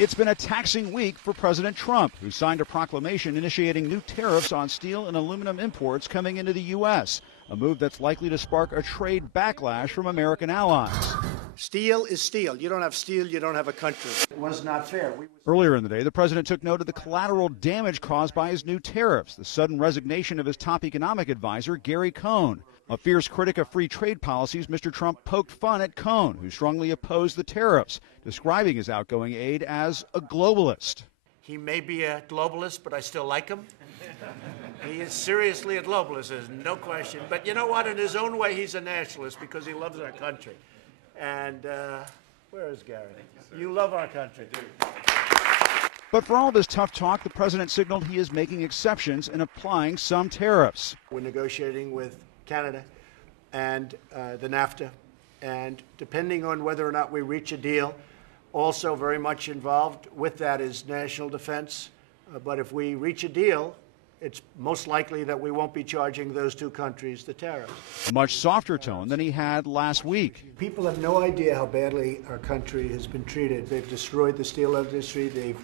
It's been a taxing week for President Trump, who signed a proclamation initiating new tariffs on steel and aluminum imports coming into the U.S., a move that's likely to spark a trade backlash from American allies. Steel is steel. You don't have steel, you don't have a country. It was not fair. Earlier in the day, the president took note of the collateral damage caused by his new tariffs, the sudden resignation of his top economic advisor, Gary Cohn. A fierce critic of free trade policies, Mr. Trump poked fun at Cohn, who strongly opposed the tariffs, describing his outgoing aide as a globalist. He may be a globalist, but I still like him. He is seriously a globalist, there's no question. But you know what? In his own way, he's a nationalist because he loves our country. And where is Gary? You love our country. But for all of his tough talk, the president signaled he is making exceptions and applying some tariffs. We're negotiating with Canada and the NAFTA, and depending on whether or not we reach a deal, also very much involved with that is national defense. But if we reach a deal, it's most likely that we won't be charging those two countries the tariffs. A much softer tone than he had last week. People have no idea how badly our country has been treated. They've destroyed the steel industry, they've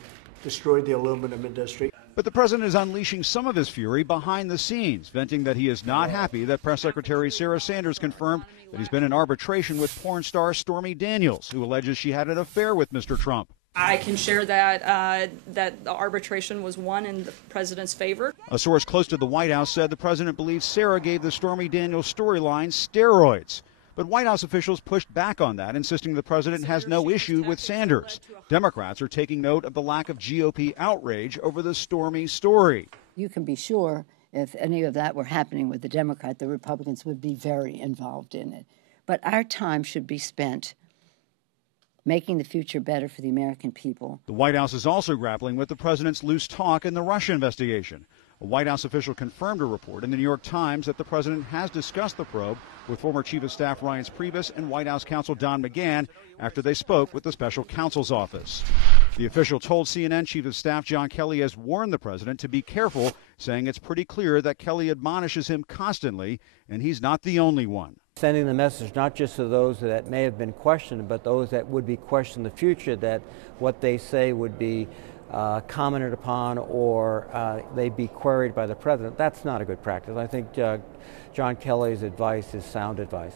destroyed the aluminum industry. But the president is unleashing some of his fury behind the scenes, venting that he is not happy that Press Secretary Sarah Sanders confirmed that he's been in arbitration with porn star Stormy Daniels, who alleges she had an affair with Mr. Trump. I can share that that the arbitration was won in the president's favor. A source close to the White House said the president believes Sarah gave the Stormy Daniels storyline steroids. But White House officials pushed back on that, insisting the president has no issue with Sanders. Democrats are taking note of the lack of GOP outrage over the Stormy story. You can be sure if any of that were happening with the Democrat, the Republicans would be very involved in it. But our time should be spent making the future better for the American people. The White House is also grappling with the president's loose talk in the Russia investigation. A White House official confirmed a report in the New York Times that the president has discussed the probe with former Chief of Staff Reince Priebus and White House counsel Don McGahn after they spoke with the special counsel's office. The official told CNN Chief of Staff John Kelly has warned the president to be careful, saying it's pretty clear that Kelly admonishes him constantly, and he's not the only one. Sending the message not just to those that may have been questioned, but those that would be questioned in the future, that what they say would be commented upon or they'd be queried by the president. That's not a good practice. I think John Kelly's advice is sound advice.